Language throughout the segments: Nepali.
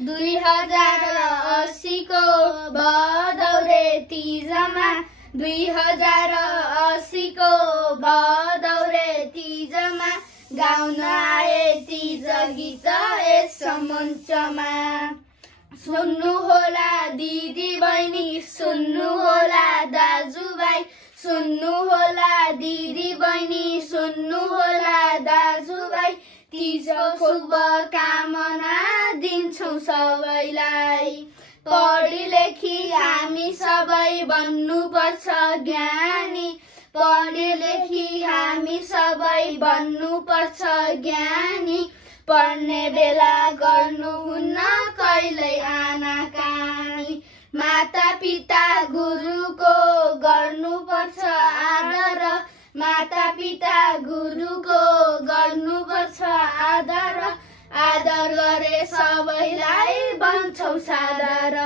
2080 को भदौरे तीजमा 2080 को भदौरे तीजमा गाउन आए तीज गीत यस मञ्चमा। सुन्नु होला दिदी बहिनी, सुन्नु होला दाजुभाइ, सुन्नु होला दिदी बहिनी, सुन्नु होला दाजुभाइ। तीजको शुभकामना दिन्छौँ सबैलाई। पढी लेखी हामी सबै बन्नुपर्छ ज्ञानी, पढी लेखी हामी सबै बन्नुपर्छ ज्ञानी। पढ्ने बेला गर्नुहुन्न कहिल्यै आनाकानी। माता पिता गुरुको गर्नुपर्छ आदर, माता पिता गुरुको गर्नुपर्छ आदर। आदर गरे सबैलाई बन्छौ सादर।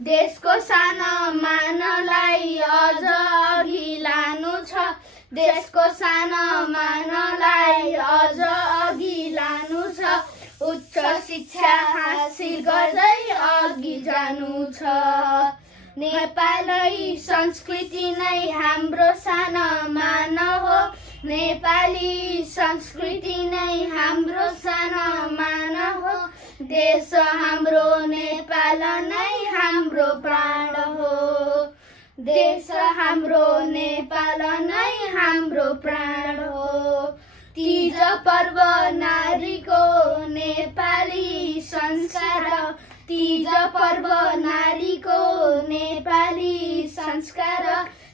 देशको सानो मानलाई अझ अघि लानु छ, देशको सानो मानलाई अझ अघि लानु छ। उच्च शिक्षा हासिल गर्दै अघि जानु छ। नेपाली संस्कृति नै हाम्रो सानो मान हो, नेपाली संस्कृति नै हाम्रो सानो मान हो। देश हाम्रो नेपाल नै हाम्रो प्राण हो, देश हाम्रो नेपाल नै हाम्रो प्राण हो। तीज पर्व नारीको नेपाली संस्कार, तीज पर्व नारीको नेपाली संस्कार।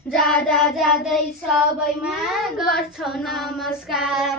जाँदा जाँदै सबैमा गर्छौ नमस्कार।